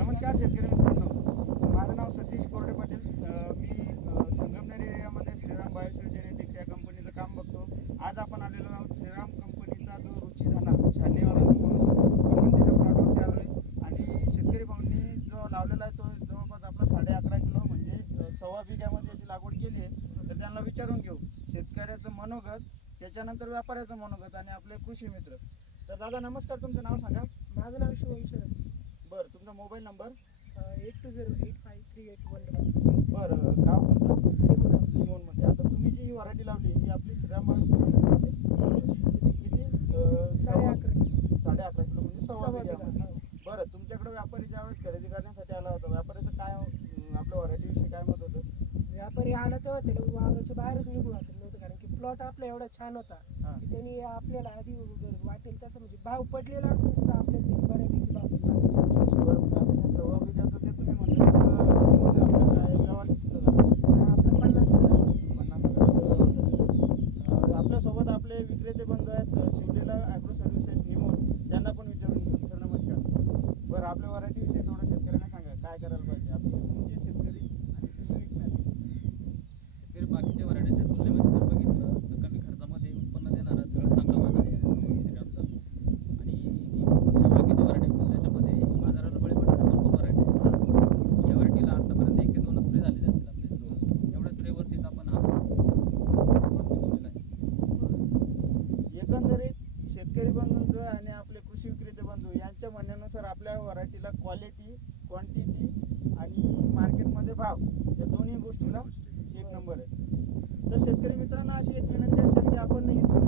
नमस्कार शेतकरी मित्रांनो, माझं नाव सतीश कोरडे पाटील. मी संगमनेर एरियामध्ये श्रीराम बायोसेल जेनेटिक्स या कंपनीचं काम बघतो. आज आपण आलेलो आहोत श्रीराम कंपनीचा जो रुचीधना छाननीवाला जो म्हणतो आपण त्याच्या प्लॉटवरती आलो आहे. आणि शेतकरी भाऊंनी जो लावलेला आहे तो जवळपास आपला 11.5 किलो म्हणजे 1.25 बिघ्यामध्ये याची लागवड केली आहे. तर त्यांना विचारून घेऊ शेतकऱ्याचं मनोगत, त्याच्यानंतर व्यापाऱ्याचं मनोगत आणि आपले कृषी मित्र. तर दादा नमस्कार, तुमचं नाव सांगा. माझं नाव शुभम शरद. बरं, तुमचा मोबाईल नंबर. 82085381. बरं, गाव कोणतं? लिंबूराव. लिमोनमध्ये. आता तुम्ही जी व्हरायटी लावली ही आपली श्रीराम बायोसेल किती 11.5 किलो. 11.5 किलो म्हणजे 1.25 बिघा. बिघा. बरं, तुमच्याकडे व्यापारी ज्यावेळेस खरेदी करण्यासाठी आला होता, व्यापाऱ्याचं काय आपल्या व्हरायटीविषयी काय मत होतं? व्यापारी आला तेव्हा त्याला वावराच्या बाहेरच निघू वाटत नव्हतं, कारण की प्लॉट आपला एवढा छान होता हां. की त्यांनी आपल्याला आधी वाटेल तसं म्हणजे भाव पडलेला असून सुद्धा आपल्याला त्यांनी बऱ्यापैकी भाव दिला. बरं, मग आता हे 1.25 बिघाचं जे तुम्ही म्हणता त्यामध्ये आपल्याला काय व्यवहार किती झाला? आपलं 50,000. 50,000. आपल्यासोबत आपले विक्रेते बंधू आहेत शिवलेला ॲग्रो सर्व्हिसेस निमोन, त्यांना पण विचारून घेऊ. सर नमस्कार. बरं, आपल्या व्हरायटीविषयी थोडं शेतकऱ्यांना सांगा, काय करायला पाहिजे आपले तुमचे शेतकरी आणि तुम्ही विकणार. शेतकरी बाकीच्या व्हरायटीच्या तुलनेमध्ये जर बघितलं तर कमी खर्चामध्ये उत्पन्न देणारा सगळं चांगला माल आहे श्रीरामचा. आणि या बाकीच्या व्हरायटी त्याच्यामध्ये आजाराला बळी पडणाऱ्या भरपूर व्हरायटी आहेत. या व्हरायटीला आतापर्यंत 1 ते 2 स्प्रे झालेले असतील आपले. एवढ्या स्प्रेवरतीच आपण हा पिकवलेला आहे. एकंदरीत शेतकरी बंधूंचं आणि आपले कृषी विक्रेते बंधू यांच्या म्हणण्यानुसार आपल्या व्हरायटीला क्वालिटी, क्वांटिटी आणि मार्केटमध्ये भाव या दोन्ही गोष्टीला 1 नंबर आहे. तर शेतकरी मित्रांनो अशी एक विनंती असेल की आपण इथून